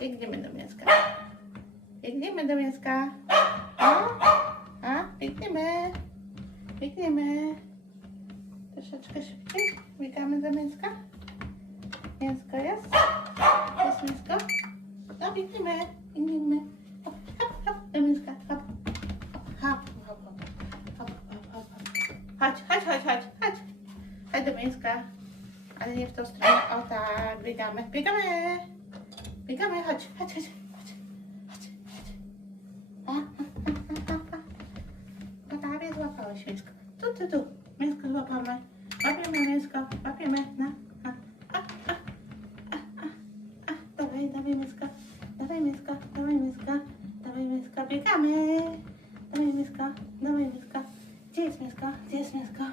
Biegniemy do mięska. Biegniemy do mięska. A? A? Biegniemy. Biegniemy. Troszeczkę szybciej. Biegamy do mięska. Mięsko jest. Jest mięsko. No, biegniemy. Biegniemy. Hop, hop, hop. Do mięska. Hop. Hop, hop, hop, hop. Hop, hop. Chodź, chodź, chodź, chodź, chodź. Chodź do mięska. Ale nie w tą stronę. O tak, biegamy. Biegamy. 你干嘛要去？快去快去快去快去快去！啊啊啊啊啊！Babie złapała świeczkę. Tu, tu, tu. Mięsko złapamy. Babie mnie mięsko. Babie mnie. Na. A, a, a, a, a, a. Dawaj, dawaj mięsko. Dawaj mięsko. Dawaj mięsko. Dawaj mięsko. Biegamy. Dawaj mięsko. Dawaj mięsko. Gdzie jest mięsko? Gdzie jest mięsko?